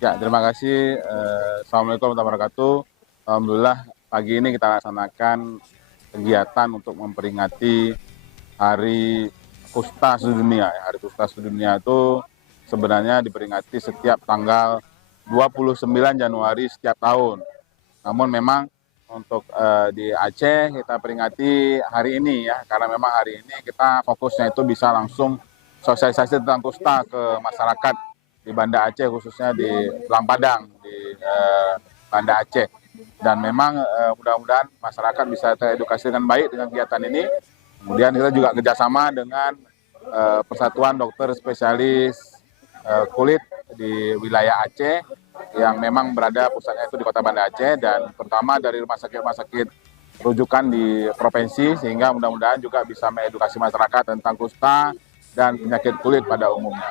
Ya, terima kasih. Assalamualaikum warahmatullahi wabarakatuh. Alhamdulillah pagi ini kita laksanakan kegiatan untuk memperingati Hari Kusta Sedunia. Hari Kusta Sedunia itu sebenarnya diperingati setiap tanggal 29 Januari setiap tahun. Namun memang untuk di Aceh kita peringati hari ini ya, karena memang hari ini kita fokusnya itu bisa langsung sosialisasi tentang kusta ke masyarakat di Banda Aceh, khususnya di Pulang Padang, di Banda Aceh. Dan memang mudah-mudahan masyarakat bisa teredukasi dengan baik dengan kegiatan ini. Kemudian kita juga kerjasama dengan Persatuan Dokter Spesialis Kulit di wilayah Aceh yang memang berada pusatnya itu di Kota Banda Aceh, dan pertama dari rumah sakit rujukan di provinsi, sehingga mudah-mudahan juga bisa mengedukasi masyarakat tentang kusta dan penyakit kulit pada umumnya.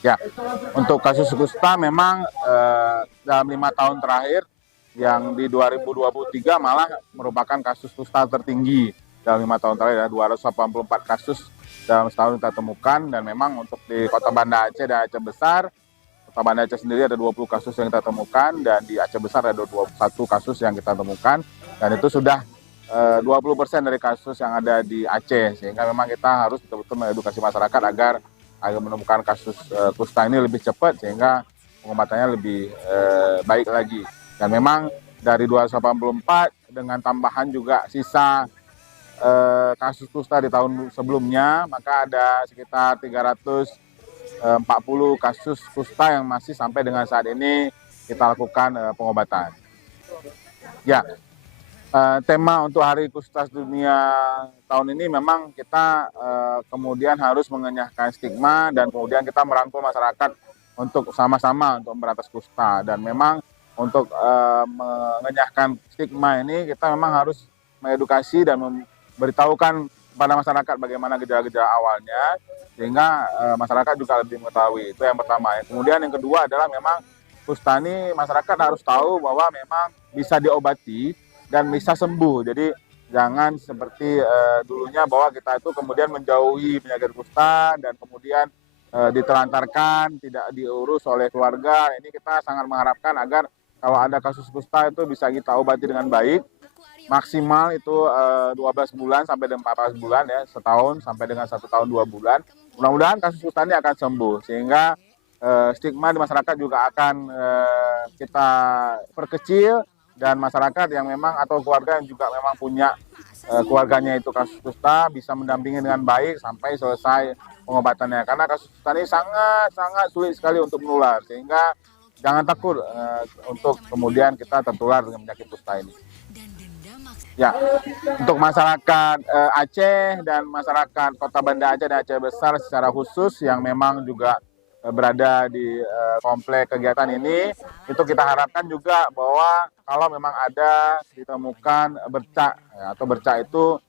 Ya, untuk kasus kusta memang dalam 5 tahun terakhir yang di 2023 malah merupakan kasus kusta tertinggi dalam 5 tahun terakhir, ya, 284 kasus dalam setahun kita temukan. Dan memang untuk di Kota Banda Aceh dan Aceh Besar, Kota Banda Aceh sendiri ada 20 kasus yang kita temukan, dan di Aceh Besar ada 21 kasus yang kita temukan, dan itu sudah 20% dari kasus yang ada di Aceh, sehingga memang kita harus betul-betul mengedukasi masyarakat agar menemukan kasus kusta ini lebih cepat, sehingga pengobatannya lebih baik lagi. Dan memang dari 284 dengan tambahan juga sisa kasus kusta di tahun sebelumnya, maka ada sekitar 340 kasus kusta yang masih sampai dengan saat ini kita lakukan pengobatan. Ya, tema untuk Hari Kusta Dunia tahun ini memang kita kemudian harus mengenyahkan stigma, dan kemudian kita merangkul masyarakat untuk sama-sama untuk memberantas kusta. Dan memang untuk mengenyahkan stigma ini kita memang harus mengedukasi dan memberitahukan kepada masyarakat bagaimana gejala-gejala awalnya, sehingga masyarakat juga lebih mengetahui. Itu yang pertama. Kemudian yang kedua adalah memang kusta ini masyarakat harus tahu bahwa memang bisa diobati dan bisa sembuh. Jadi jangan seperti dulunya bahwa kita itu kemudian menjauhi penyakit kusta dan kemudian ditelantarkan, tidak diurus oleh keluarga. Ini kita sangat mengharapkan agar kalau ada kasus kusta itu bisa kita obati dengan baik. Maksimal itu 12 bulan sampai dengan 14 bulan, ya, setahun sampai dengan 1 tahun 2 bulan. Mudah-mudahan kasus kusta ini akan sembuh, sehingga stigma di masyarakat juga akan kita perkecil, dan masyarakat yang memang atau keluarga yang juga memang punya keluarganya itu kasus kusta bisa mendampingi dengan baik sampai selesai pengobatannya. Karena kasus kusta ini sangat sulit sekali untuk menular, sehingga jangan takut untuk kemudian kita tertular dengan penyakit kusta ini. Ya, untuk masyarakat Aceh dan masyarakat Kota Banda Aceh dan Aceh Besar secara khusus yang memang juga berada di komplek kegiatan ini, itu kita harapkan juga bahwa kalau memang ada ditemukan bercak, ya, atau bercak itu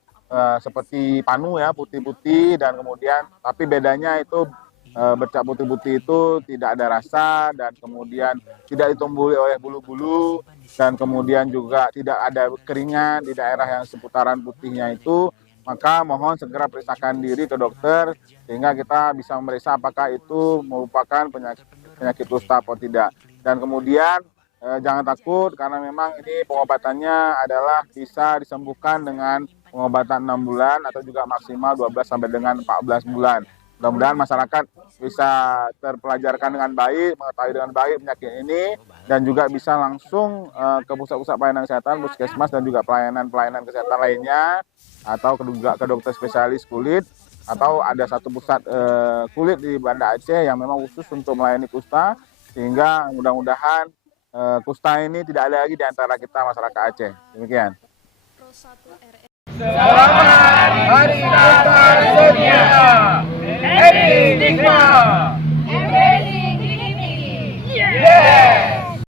seperti panu, ya, putih-putih, dan kemudian tapi bedanya itu bercak putih-putih itu tidak ada rasa, dan kemudian tidak ditumbuli oleh bulu-bulu, dan kemudian juga tidak ada keringat di daerah yang seputaran putihnya itu, maka mohon segera periksakan diri ke dokter, sehingga kita bisa memeriksa apakah itu merupakan penyakit kusta atau tidak. Dan kemudian jangan takut, karena memang ini pengobatannya adalah bisa disembuhkan dengan pengobatan 6 bulan atau juga maksimal 12 sampai dengan 14 bulan. Mudah-mudahan masyarakat bisa terpelajarkan dengan baik, mengetahui dengan baik penyakit ini, dan juga bisa langsung ke pusat-pusat pelayanan kesehatan, puskesmas, dan juga pelayanan-pelayanan kesehatan lainnya, atau juga ke dokter spesialis kulit, atau ada satu pusat kulit di Banda Aceh yang memang khusus untuk melayani kusta, sehingga mudah-mudahan kusta ini tidak ada lagi di antara kita masyarakat Aceh. Demikian. Selamat Hari